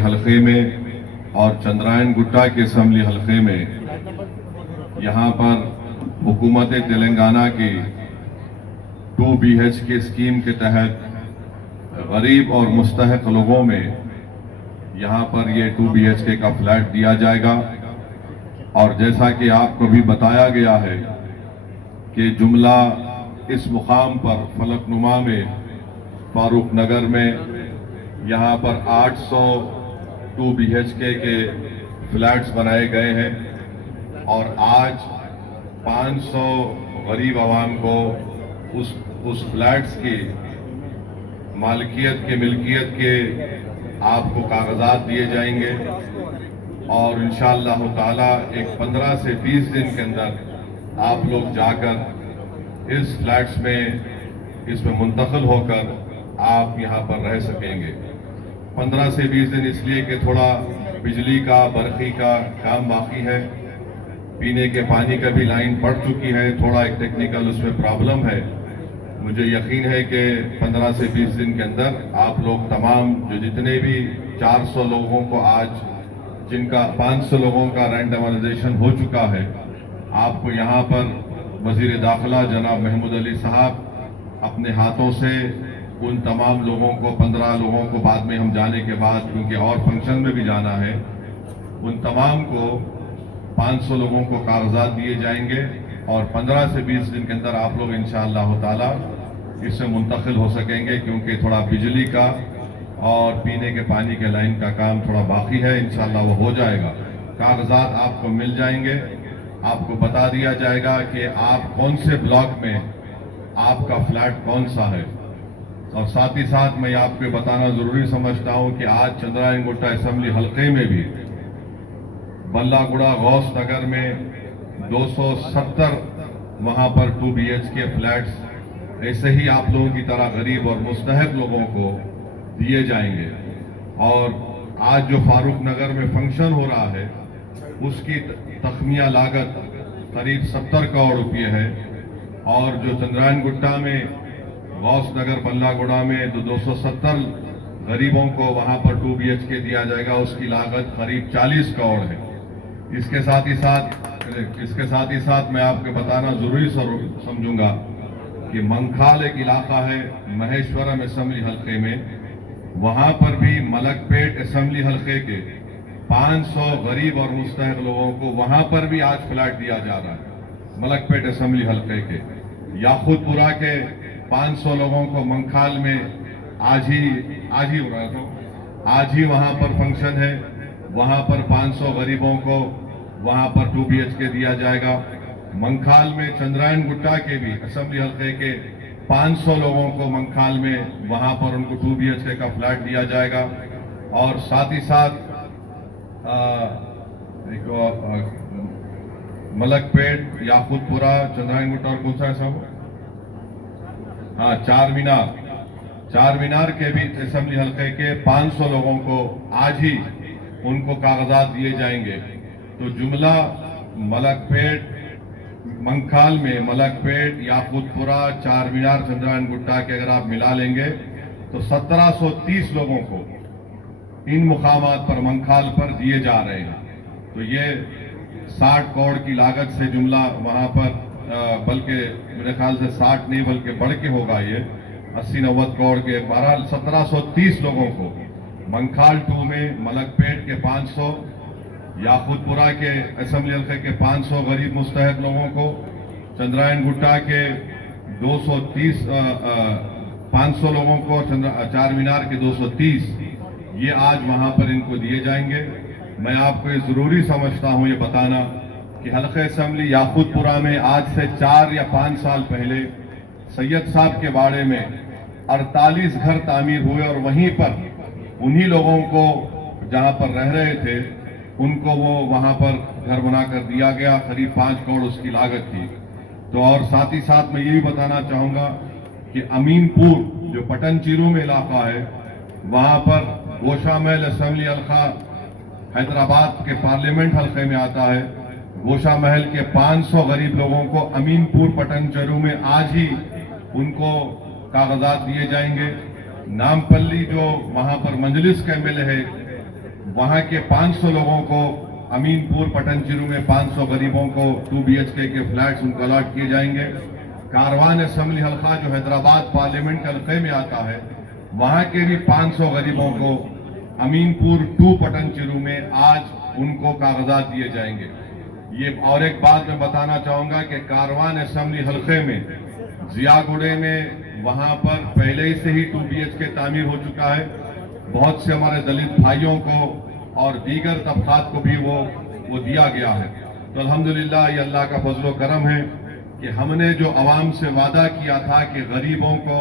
Assembly حلقے میں اور چندرائن گٹا کے اسمبلی حلقے میں یہاں پر حکومت تلنگانہ کی 2 BHK اسکیم کے تحت غریب اور مستحق لوگوں میں یہاں پر یہ 2 BHK کا فلیٹ دیا جائے گا. اور جیسا کہ آپ کو بھی بتایا گیا ہے کہ جملہ اس مقام پر فلک نما میں فاروق نگر میں یہاں پر 800 2 BHK کے فلیٹس بنائے گئے ہیں اور آج 500 غریب عوام کو اس فلیٹس کی ملکیت کے آپ کو کاغذات دیے جائیں گے اور انشاءاللہ تعالی ایک 15 سے 20 دن کے اندر آپ لوگ جا کر اس فلیٹس میں اس میں منتقل ہو کر آپ یہاں پر رہ سکیں گے. 15 سے 20 دن اس لیے کہ تھوڑا بجلی کا برقی کا کام باقی ہے, پینے کے پانی کا بھی لائن پڑ چکی ہے, تھوڑا ایک ٹیکنیکل اس میں پرابلم ہے. مجھے یقین ہے کہ 15 سے 20 دن کے اندر آپ لوگ تمام جو جتنے بھی 400 لوگوں کو آج جن کا 500 لوگوں کا رینڈمائزیشن ہو چکا ہے, آپ کو یہاں پر وزیر داخلہ جناب محمود علی صاحب اپنے ہاتھوں سے ان تمام لوگوں کو 15 لوگوں کو بعد میں ہم جانے کے بعد کیونکہ اور فنکشن میں بھی جانا ہے, ان تمام کو 500 لوگوں کو کاغذات دیے جائیں گے اور 15 سے 20 دن کے اندر آپ لوگ انشاءاللہ تعالی اس سے منتقل ہو سکیں گے کیونکہ تھوڑا بجلی کا اور پینے کے پانی کے لائن کا کام تھوڑا باقی ہے. انشاءاللہ وہ ہو جائے گا. کاغذات آپ کو مل جائیں گے, آپ کو بتا دیا جائے گا کہ آپ کون سے بلاک میں آپ کا فلیٹ کون سا ہے. اور ساتھ ہی ساتھ میں آپ کو بتانا ضروری سمجھتا ہوں کہ آج چندرائن گٹا اسمبلی حلقے میں بھی بلہ گڑا غوث نگر میں 270 وہاں پر 2 BHK فلیٹس ایسے ہی آپ لوگوں کی طرح غریب اور مستحق لوگوں کو دیے جائیں گے. اور آج جو فاروق نگر میں فنکشن ہو رہا ہے اس کی تخمینہ لاگت قریب 70 کروڑ روپے ہے اور جو چندرائن گٹا میں غوث نگر بلہ گڑا میں 270 غریبوں کو وہاں پر 2 BHK دیا جائے گا, اس کی لاگت قریب 40 کروڑ ہے. اس کے ساتھ ہی ساتھ میں آپ کو بتانا ضروری سمجھوں گا کہ منکھال ایک علاقہ ہے مہیشورم اسمبلی حلقے میں, وہاں پر بھی ملک پیٹ اسمبلی حلقے کے 500 غریب اور مستحق لوگوں کو وہاں پر بھی آج فلیٹ دیا جا رہا ہے. ملک پیٹ اسمبلی حلقے کے یاقوت پورہ کے 500 لوگوں کو منکھال میں آج ہی ہو رہا تھا, آج ہی وہاں پر فنکشن ہے, وہاں پر 500 غریبوں کو وہاں پر 2 BHK دیا جائے گا. منکھال میں چندرائن گٹا کے بھی اسمبلی حلقے کے 500 لوگوں کو منکھال میں وہاں پر ان کو 2 BHK کا فلیٹ دیا جائے گا. اور ساتھ ہی ساتھ ملک پیٹ, یاقوت پورہ, چندرائن گٹا اور کون سا ہے صاحب؟ ہاں, چار مینار کے بھی اسمبلی حلقے کے 500 لوگوں کو آج ہی ان کو کاغذات دیے جائیں گے. تو جملہ ملک پیٹ, منکھال میں ملک پیٹ, یاقوت پورہ, چار مینار, چندرائن گٹا کے اگر آپ ملا لیں گے تو 1730 لوگوں کو ان مقامات پر منکھال پر دیے جا رہے ہیں. تو یہ 60 کروڑ کی لاگت سے جملہ وہاں پر بلکہ میرے خیال سے 60 نہیں بلکہ بڑھ کے ہوگا, یہ 80-90 کروڑ کے 1730 لوگوں کو منکھال 2 میں, ملک پیٹ کے 500, یاقوت پورہ کے اسمبلی حلقے کے 500 غریب مستحق لوگوں کو, چندرائن گٹا کے 500 لوگوں کو, چار مینار کے 230, یہ آج وہاں پر ان کو دیے جائیں گے. میں آپ کو یہ ضروری سمجھتا ہوں یہ بتانا کہ حلقہ اسمبلی یاقوت پورہ میں آج سے 4 یا 5 سال پہلے سید صاحب کے باڑے میں 48 گھر تعمیر ہوئے اور وہیں پر انہی لوگوں کو جہاں پر رہ رہے تھے ان کو وہ وہاں پر گھر بنا کر دیا گیا. قریب 5 کروڑ اس کی لاگت تھی. تو اور ساتھ ہی ساتھ میں یہ بھی بتانا چاہوں گا کہ امین پور جو پٹن چیرو میں علاقہ ہے وہاں پر گوشا محل اسمبلی حلقہ حیدرآباد کے پارلیمنٹ حلقے میں آتا ہے. گوشا محل کے 500 غریب لوگوں کو امین پور پٹن چیرو میں آج ہی ان کو کاغذات دیے جائیں گے. نامپلی جو وہاں پر مجلس کا MLA ہے वहाँ के 500 लोगों को अमीनपुर पटनचेरू में 500 गरीबों को 2 BHK के फ्लैट्स उनको अलॉट किए जाएंगे। कारवान असम्बली हल्का जो हैदराबाद पार्लियामेंट हल्के में आता है, वहाँ के भी 500 गरीबों को अमीनपुर 2 पटनचेरू में आज उनको कागजात दिए जाएंगे। ये और एक बात मैं बताना चाहूँगा कि कारवान असम्बली हल्के में जियागुड़े में वहाँ पर पहले ही से ही 2 BHK तामीर हो चुका है। बहुत से हमारे दलित भाइयों को और दीगर तबकात को भी वो दिया गया है। तो अल्हम्दुलिल्लाह ये अल्लाह का फजल करम है कि हमने जो अवाम से वादा किया था कि गरीबों को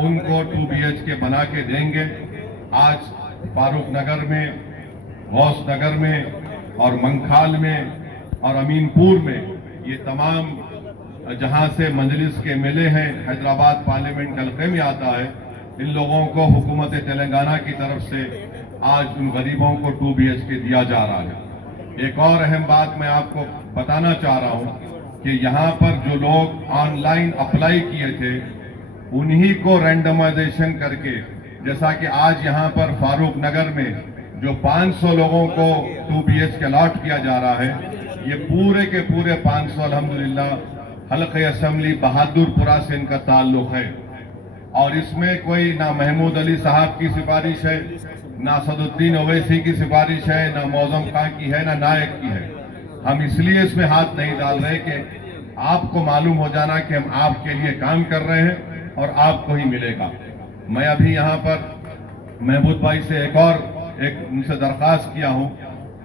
उनको 2 BHK बना के देंगे, आज फारूक नगर में, गौस नगर में और मंखाल में और अमीनपुर में ये तमाम जहां से मजलिस के मिले हैं, हैदराबाद पार्लियामेंट हल्के में आता है, इन लोगों को हुकूमत तेलंगाना की तरफ से आज उन गरीबों को 2 BHK दिया जा रहा है। एक और अहम बात मैं आपको बताना चाह रहा हूं कि यहाँ पर जो लोग ऑनलाइन अप्लाई किए थे उन्हीं को रैंडमाइजेशन करके, जैसा कि आज यहाँ पर फारूक नगर में जो 500 लोगों को 2 BHK अलॉट किया जा रहा है, ये पूरे के पूरे 500 अल्हम्दुलिल्लाह हल्के असम्बली बहादुरपुरा से इनका ताल्लुक है। और इसमें कोई ना महमूद अली साहब की सिफारिश है, ना सदुद्दीन ओवैसी की सिफारिश है, ना मौजम खां की है, ना नायक की है। हम इसलिए इसमें हाथ नहीं डाल रहे कि आपको मालूम हो जाना कि हम आपके लिए काम कर रहे हैं और आपको ही मिलेगा। मैं अभी यहाँ पर महमूद भाई से एक उनसे दरख्वास्त किया हूँ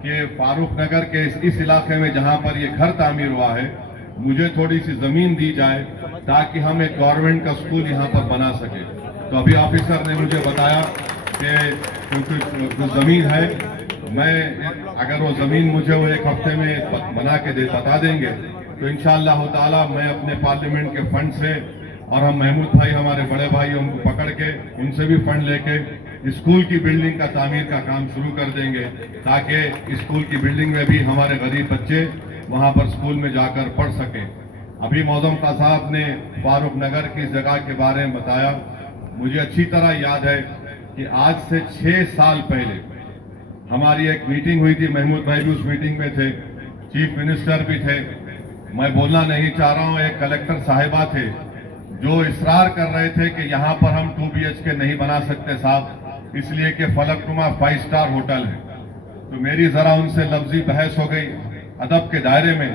कि फारूक नगर के इस इलाके में जहाँ पर ये घर तामीर हुआ है, मुझे थोड़ी सी जमीन दी जाए ताकि हम एक गवर्नमेंट का स्कूल यहाँ पर बना सके। तो अभी ऑफिसर ने मुझे बताया कि कुछ जमीन है, मैं अगर वो जमीन मुझे वो एक हफ्ते में बना के बता देंगे तो इंशाअल्लाह ताला मैं अपने पार्लियामेंट के फंड से, और हम महमूद भाई हमारे बड़े भाई उनको पकड़ के उनसे भी फंड लेके स्कूल की बिल्डिंग का तामीर का काम शुरू कर देंगे, ताकि स्कूल की बिल्डिंग में भी हमारे गरीब बच्चे वहां पर स्कूल में जाकर पढ़ सके। अभी मौजम खां साहब ने फारूक नगर की जगह के बारे में बताया। मुझे अच्छी तरह याद है कि आज से 6 साल पहले हमारी एक मीटिंग हुई थी, महमूद भाई भी उस मीटिंग में थे, चीफ मिनिस्टर भी थे। मैं बोलना नहीं चाह रहा हूं, एक कलेक्टर साहिबा थे जो इसरार कर रहे थे कि यहां पर हम 2 BHK नहीं बना सकते साहब, इसलिए कि फलकनुमा 5 स्टार होटल है। तो मेरी जरा उनसे लफ्जी बहस हो गई अदब के दायरे में।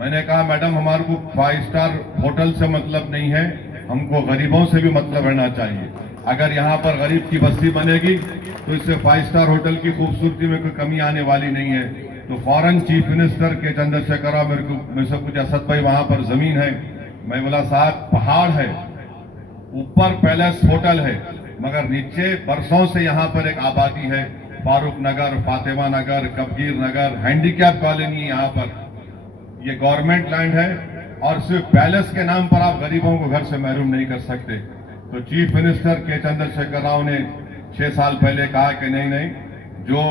मैंने कहा मैडम हमारे को 5 स्टार होटल से मतलब नहीं है, हमको गरीबों से भी मतलब रहना चाहिए। अगर यहाँ पर गरीब की बस्ती बनेगी तो इससे 5 स्टार होटल की खूबसूरती में कोई कमी आने वाली नहीं है। तो फौरन चीफ मिनिस्टर के चंद्रशेखर राव मेरे से पूछा, असद भाई वहां पर जमीन है? मैं बोला साहब पहाड़ है, ऊपर पैलेस होटल है, मगर नीचे बरसों से यहाँ पर एक आबादी है, फारूक नगर, फातिमा नगर, कबीर नगर, हैंडीकैप कॉलोनी। यहाँ पर ये गवर्नमेंट लैंड है और सिर्फ पैलेस के नाम पर आप गरीबों को घर से महरूम नहीं कर सकते। तो चीफ मिनिस्टर के चंद्रशेखर राव ने 6 साल पहले कहा कि नहीं, जो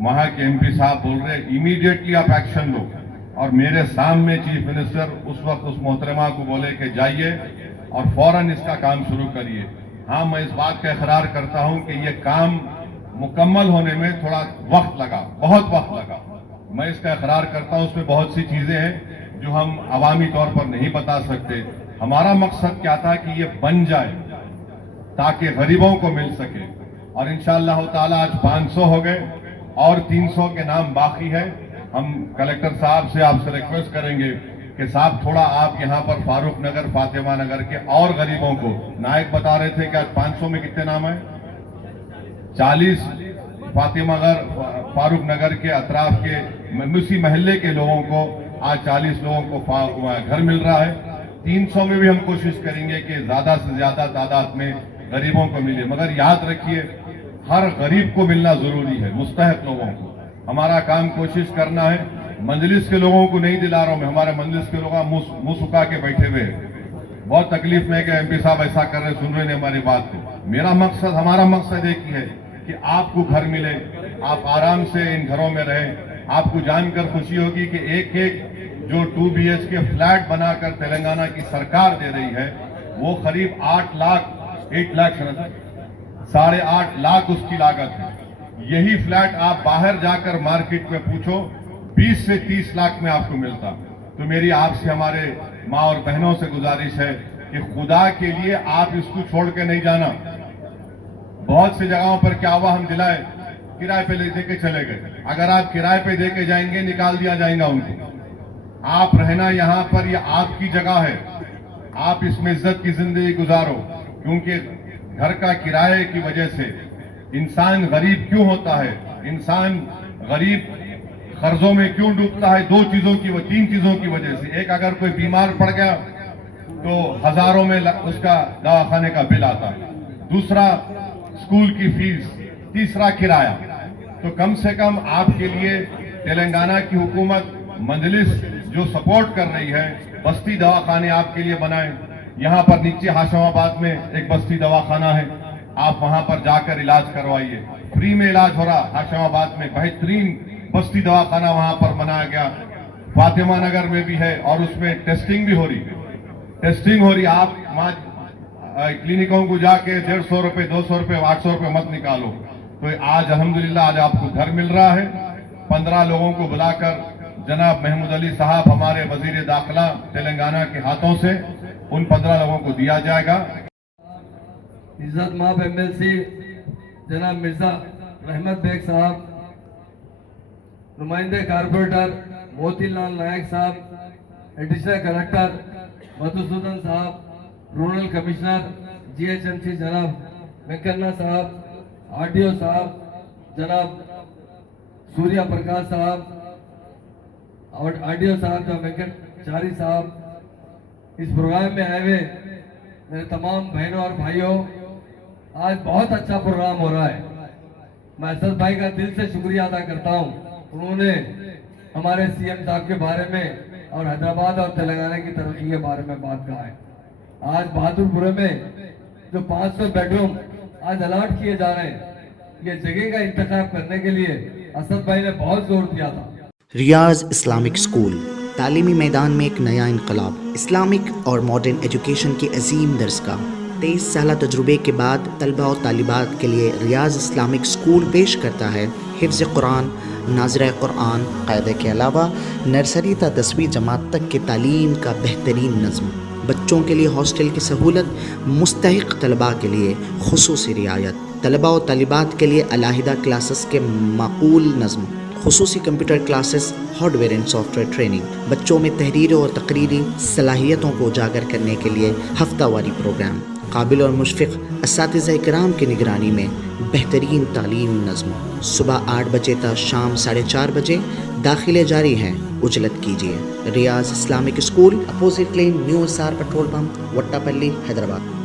वहां के MP साहब बोल रहे इमीडिएटली आप एक्शन लो। और मेरे सामने चीफ मिनिस्टर उस वक्त उस मोहतरमा को बोले कि जाइए और फौरन इसका काम शुरू करिए। हाँ, मैं इस बात का इकरार करता हूं कि ये काम मुकम्मल होने में थोड़ा वक्त लगा, बहुत वक्त लगा। मैं इसका इकरार करता हूं, उसमें बहुत सी चीजें हैं जो हम अवामी तौर पर नहीं बता सकते। हमारा मकसद क्या था कि ये बन जाए ताकि गरीबों को मिल सके। और इंशाअल्लाह ताला आज 500 हो गए और 300 के नाम बाकी है। हम कलेक्टर साहब से आपसे रिक्वेस्ट करेंगे कि साहब थोड़ा आप यहाँ पर फारूक नगर, फातिमा नगर के और गरीबों को, नायक बता रहे थे कि आज 500 में कितने नाम है, 40 फातिमा नगर, फारूक नगर के अतराफ के उसी महल्ले के लोगों को आज 40 लोगों को घर मिल रहा है। 300 में भी हम कोशिश करेंगे कि ज्यादा से ज्यादा तादाद में गरीबों को मिले। मगर याद रखिए, हर गरीब को मिलना जरूरी है, मुस्तहक लोगों को। हमारा काम कोशिश करना है, मंजलिस के लोगों को नहीं दिला रहा हूं मैं, हमारे मंजलिस के लोग मुंह सुखा के बैठे हुए हैं, बहुत तकलीफ में कि MP साहब ऐसा कर रहे, सुन रहे नहीं हमारी बात को। मेरा मकसद, हमारा मकसद एक ही है कि आपको घर मिले, आप आराम से इन घरों में रहें। आपको जानकर खुशी होगी कि एक जो 2 BHK फ्लैट बनाकर तेलंगाना की सरकार दे रही है, वो करीब 8 लाख 8.5 लाख उसकी लागत है। यही फ्लैट आप बाहर जाकर मार्केट में पूछो 20 से 30 लाख में आपको मिलता। तो मेरी आपसे हमारे माँ और बहनों से गुजारिश है कि खुदा के लिए आप इसको छोड़ के नहीं जाना। बहुत सी जगहों पर क्या हुआ, हम दिलाए किराए पे ले के चले गए। अगर आप किराए पे दे के जाएंगे निकाल दिया जाएगा उनको। आप रहना यहाँ पर, ये आपकी जगह है, आप इसमें इज्जत की जिंदगी गुजारो। क्योंकि घर का किराए की वजह से इंसान गरीब क्यों होता है, इंसान गरीब कर्जों में क्यों डूबता है? तीन चीजों की वजह से। एक, अगर कोई बीमार पड़ गया तो हजारों में उसका दवाखाने का बिल आता है। दूसरा, स्कूल की फीस। तीसरा, किराया। तो कम से कम आपके लिए तेलंगाना की हुकूमत, मजलिस जो सपोर्ट कर रही है, बस्ती दवाखाने आपके लिए बनाए। यहाँ पर नीचे हाशमाबाद में एक बस्ती दवाखाना है, आप वहां पर जाकर इलाज करवाइए। फ्री में इलाज हो रहा। हाशमाबाद में बेहतरीन बस्ती दवाखाना वहां पर बनाया गया। फातिमा नगर में भी है और उसमें टेस्टिंग भी हो रही। आप वहां क्लिनिकों को जाके 150 रुपए, 200 रुपए, 800 रुपए मत निकालो। तो आज अल्हम्दुलिल्लाह आज आपको घर मिल रहा है। 15 लोगों को बुलाकर जनाब महमूद अली साहब, हमारे वजीर दाखिला तेलंगाना के हाथों से उन 15 लोगों को दिया जाएगा। इज्जत माब MLC जनाब मिर्जा रहमत बेग साहब, नुमाइंदे कारपोरेटर मोतीलाल नायक साहब, एडिशनल कलेक्टर मधुसूदन साहब, रूरल कमिश्नर GHMC जनाब वेंकन्ना साहब, RDO साहब जनाब सूर्या प्रकाश साहब और RDO साहब जो वेंकटचारी साहब, इस प्रोग्राम में आए हुए मेरे तमाम बहनों और भाइयों, आज बहुत अच्छा प्रोग्राम हो रहा है। मैं असद भाई का दिल से शुक्रिया अदा करता हूँ। उन्होंने हमारे CM साहब के बारे में और हैदराबाद और तेलंगाना की तरक्की के बारे में बात कहा है। आज बहादुरपुर में जो 500 बेडरूम आज अलाट किए जा रहे हैं, ये जगह का इंतखाब करने के लिए असद भाई ने बहुत जोर दिया था। रियाज इस्लामिक स्कूल, तालीमी मैदान में एक नया इनकलाब। इस्लामिक और मॉडर्न एजुकेशन की अजीम दरसगाह। 23 साल तजुर्बे के बाद तलबा और तालिबात के लिए रियाज इस्लामिक स्कूल पेश करता है हिफ्ज़ कुरान, नाज़िरा कुरान क़ायदे के अलावा नर्सरी ta 10वीं जमात तक की तालीम का बेहतरीन नज़्म। बच्चों के लिए हॉस्टल की सहूलत, मुस्तहिक़ तलबा के लिए खुसूसी रियायत, तलबा और तालिबात के लिए अलहदा क्लासेस के माकूल नज़्म, खुसूसी computer classes, hardware and software training, बच्चों में तहरीर और तकरीरी सलाहियतों को उजागर करने के लिए हफ्तावारी प्रोग्राम, काबिल और मुशफ़िक़ असातिज़ा इकराम की निगरानी में बेहतरीन तालीम नज़्म। सुबह 8 बजे तक शाम 4:30 बजे दाखिले जारी हैं, उजलत कीजिए। Riyaz Islamic school, opposite lane, new SR petrol pump, Vattepally, Hyderabad.